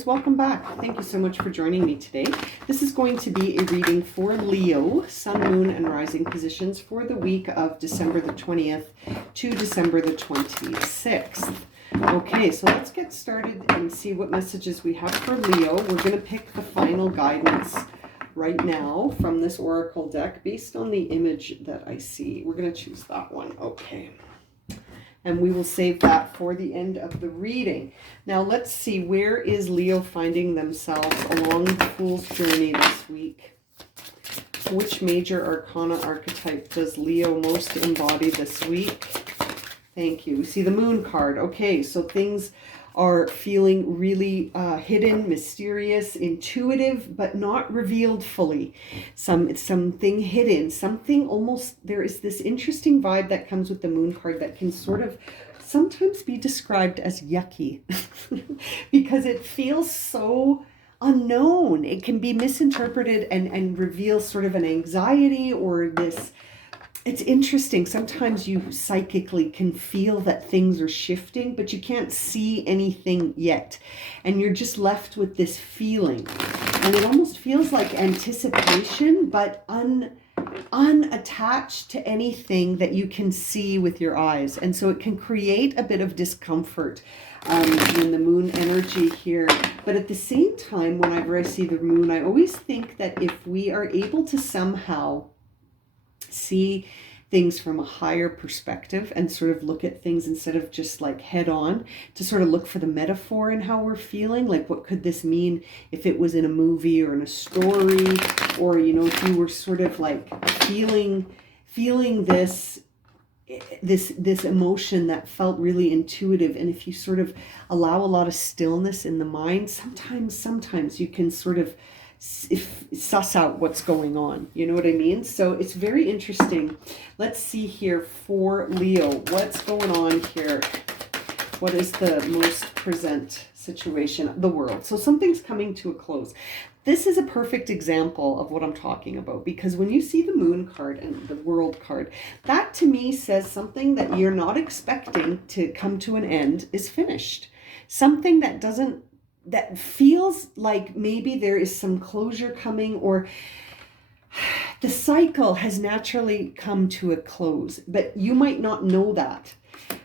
friends, welcome back. Thank you so much for joining me today. This is going to be a reading for Leo, Sun, Moon, and Rising positions for the week of December the 20th to December the 26th. Okay, so let's get started and see what messages we have for Leo. We're going to pick the final guidance right now from this oracle deck based on the image that I see. We're going to choose that one. Okay. And we will save that for the end of the reading. Now let's see, where is Leo finding themselves along the Fool's journey this week? Which major arcana archetype does Leo most embody this week? Thank you. We see the Moon card. Okay, so things are feeling really hidden, mysterious, intuitive, but not revealed fully. Something hidden, something almost, there is this interesting vibe that comes with the Moon card that can sort of sometimes be described as yucky because it feels so unknown. It can be misinterpreted and reveal sort of an anxiety or this. It's interesting. Sometimes you psychically can feel that things are shifting, but you can't see anything yet. And you're just left with this feeling. And it almost feels like anticipation, but unattached to anything that you can see with your eyes. And so it can create a bit of discomfort in the moon energy here. But at the same time, whenever I see the moon, I always think that if we are able to somehow see things from a higher perspective and sort of look at things instead of just like head on, to sort of look for the metaphor in how we're feeling, like what could this mean if it was in a movie or in a story, or you know, if you were sort of like feeling this emotion that felt really intuitive, and if you sort of allow a lot of stillness in the mind, sometimes you can sort of suss out what's going on. You know what I mean? So it's very interesting. Let's see here for Leo. What's going on here? What is the most present situation? The world. So something's coming to a close. This is a perfect example of what I'm talking about, because when you see the Moon card and the World card, that to me says something that you're not expecting to come to an end is finished. Something that feels like maybe there is some closure coming, or the cycle has naturally come to a close, but you might not know that.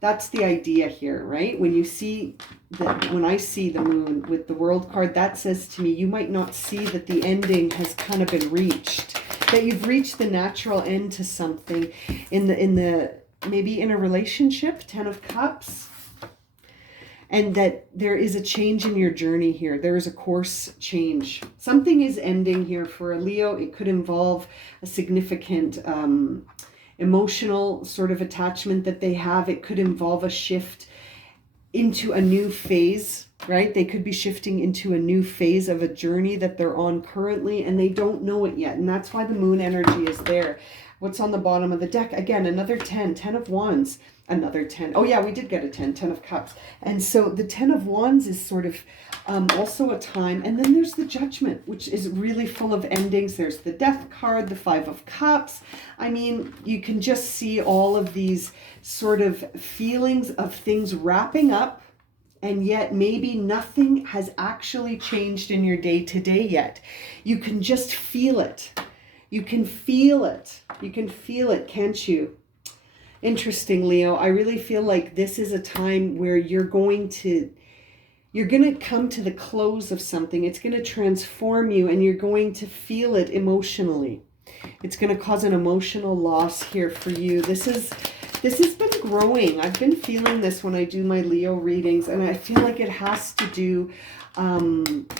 That's the idea here, right? When I see the moon with the World card, that says to me, you might not see that the ending has kind of been reached, that you've reached the natural end to something maybe in a relationship, 10 of Cups. And that there is a change in your journey here. There is a course change. Something is ending here for a Leo. It could involve a significant emotional sort of attachment that they have. It could involve a shift into a new phase, right? They could be shifting into a new phase of a journey that they're on currently, and they don't know it yet. And that's why the moon energy is there. What's on the bottom of the deck? Again, another 10 of Wands, another 10. Oh yeah, we did get a 10 of Cups. And so the 10 of Wands is sort of also a time. And then there's the Judgment, which is really full of endings. There's the Death card, the 5 of Cups. I mean, you can just see all of these sort of feelings of things wrapping up, and yet maybe nothing has actually changed in your day-to-day yet. You can just feel it. You can feel it. You can feel it, can't you? Interesting, Leo. I really feel like this is a time where you're going to come to the close of something. It's going to transform you, and you're going to feel it emotionally. It's going to cause an emotional loss here for you. This has been growing. I've been feeling this when I do my Leo readings, and I feel like it has to do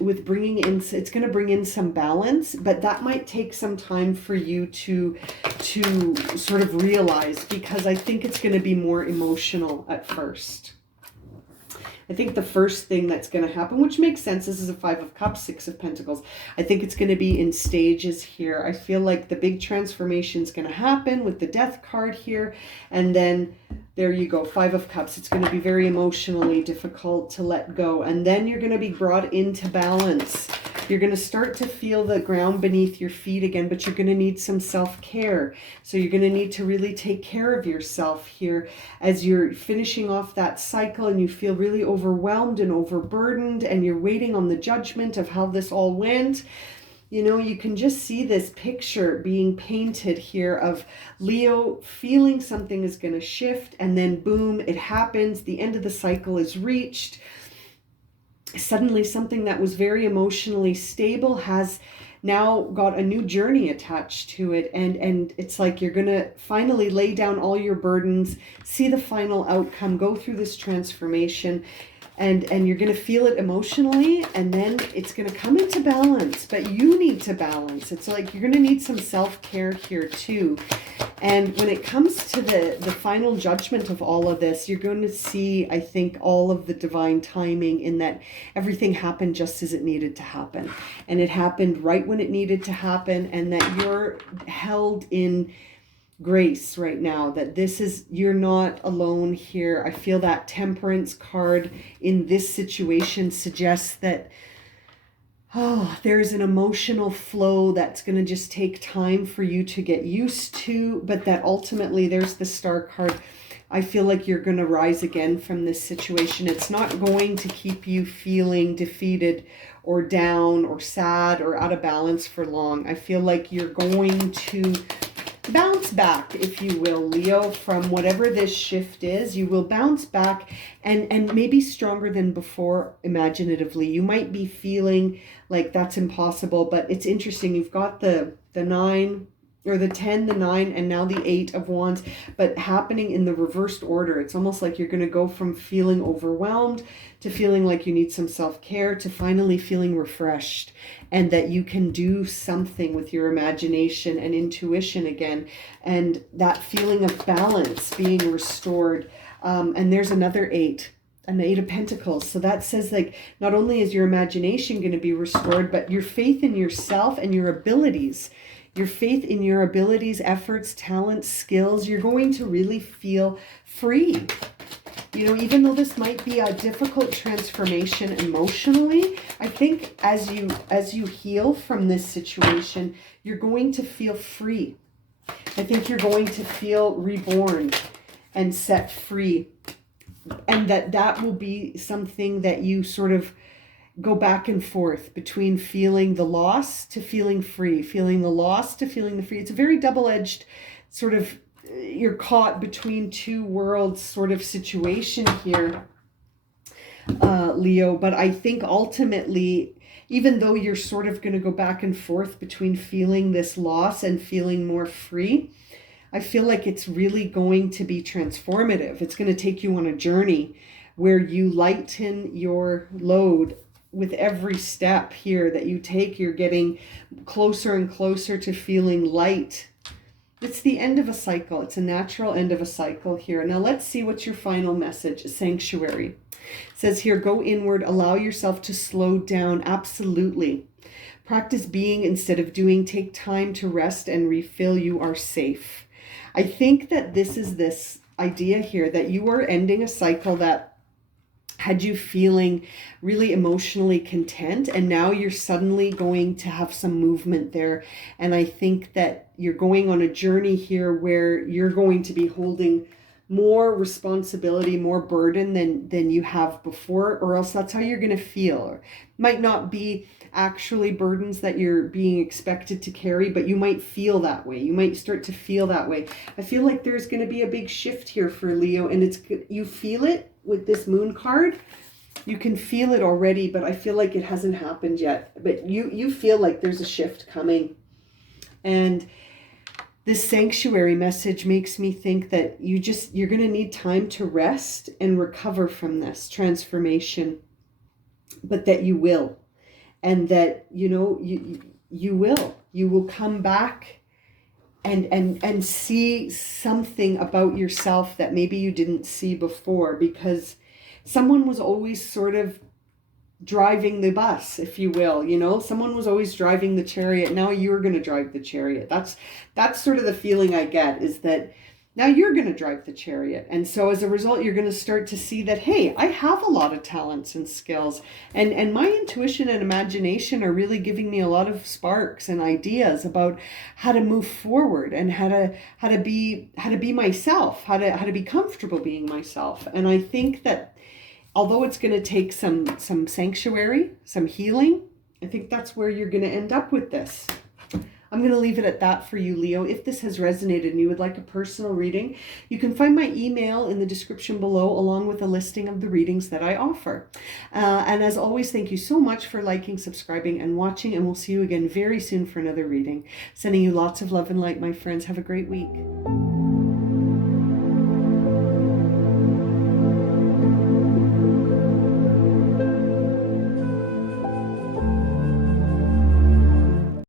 with bringing in, it's going to bring in some balance, but that might take some time for you to sort of realize, because I think it's going to be more emotional at first. I think the first thing that's going to happen, which makes sense, this is a 5 of Cups, 6 of Pentacles. I think it's going to be in stages here. I feel like the big transformation is going to happen with the Death card here. And then there you go, 5 of Cups. It's going to be very emotionally difficult to let go. And then you're going to be brought into balance You're going to start to feel the ground beneath your feet again, but you're going to need some self-care. So you're going to need to really take care of yourself here as you're finishing off that cycle and you feel really overwhelmed and overburdened and you're waiting on the judgment of how this all went. You know, you can just see this picture being painted here of Leo feeling something is going to shift, and then boom, it happens. The end of the cycle is reached. Suddenly something that was very emotionally stable has now got a new journey attached to it. And it's like you're going to finally lay down all your burdens, see the final outcome, go through this transformation. And you're going to feel it emotionally, and then it's going to come into balance, but you need to balance. It's like you're going to need some self-care here too. And when it comes to the final judgment of all of this, you're going to see, I think, all of the divine timing in that everything happened just as it needed to happen. And it happened right when it needed to happen, and that you're held in grace right now, that this is, you're not alone here. I feel that Temperance card in this situation suggests that there's an emotional flow that's going to just take time for you to get used to, but that ultimately there's the Star card. I feel like you're going to rise again from this situation. It's not going to keep you feeling defeated or down or sad or out of balance for long. I feel like you're going to bounce back, if you will, Leo, from whatever this shift is. You will bounce back and maybe stronger than before, imaginatively. You might be feeling like that's impossible, but it's interesting. You've got the 9 or the 10, the 9, and now the 8 of Wands, but happening in the reversed order. It's almost like you're going to go from feeling overwhelmed to feeling like you need some self-care to finally feeling refreshed, and that you can do something with your imagination and intuition again, and that feeling of balance being restored. And there's another 8. An 8 of Pentacles. So that says, like, not only is your imagination going to be restored, but your faith in yourself and your abilities. Your faith in your abilities, efforts, talents, skills, you're going to really feel free. You know, even though this might be a difficult transformation emotionally, I think as you heal from this situation, you're going to feel free. I think you're going to feel reborn and set free. And that will be something that you sort of go back and forth between feeling the loss to feeling free, feeling the loss to feeling the free. It's a very double-edged sort of, you're caught between two worlds sort of situation here, Leo. But I think ultimately, even though you're sort of going to go back and forth between feeling this loss and feeling more free, I feel like it's really going to be transformative. It's going to take you on a journey where you lighten your load with every step here that you take. You're getting closer and closer to feeling light. It's the end of a cycle. It's a natural end of a cycle here. Now let's see what's your final message. Sanctuary. It says here, go inward, allow yourself to slow down. Absolutely. Practice being instead of doing. Take time to rest and refill. You are safe. I think that this is this idea here that you are ending a cycle that had you feeling really emotionally content, and now you're suddenly going to have some movement there. And I think that you're going on a journey here where you're going to be holding more responsibility, more burden than you have before, or else that's how you're going to feel. It might not be actually burdens that you're being expected to carry, but you might feel that way. You might start to feel that way. I feel like there's going to be a big shift here for Leo, and it's, you feel it with this moon card. You can feel it already, but I feel like it hasn't happened yet. But you feel like there's a shift coming. And this sanctuary message makes me think that you're going to need time to rest and recover from this transformation, but that you will. And that, you know, you will come back and see something about yourself that maybe you didn't see before, because someone was always sort of driving the bus, if you will. You know, someone was always driving the chariot. Now you're going to drive the chariot. That's sort of the feeling I get, is that Now you're going to drive the chariot. And so as a result, you're going to start to see that, hey, I have a lot of talents and skills. And my intuition and imagination are really giving me a lot of sparks and ideas about how to move forward and how to be myself, how to be comfortable being myself. And I think that although it's going to take some sanctuary, some healing, I think that's where you're going to end up with this. I'm going to leave it at that for you, Leo. If this has resonated and you would like a personal reading, you can find my email in the description below, along with a listing of the readings that I offer. And as always, thank you so much for liking, subscribing, and watching. And we'll see you again very soon for another reading. Sending you lots of love and light, my friends. Have a great week.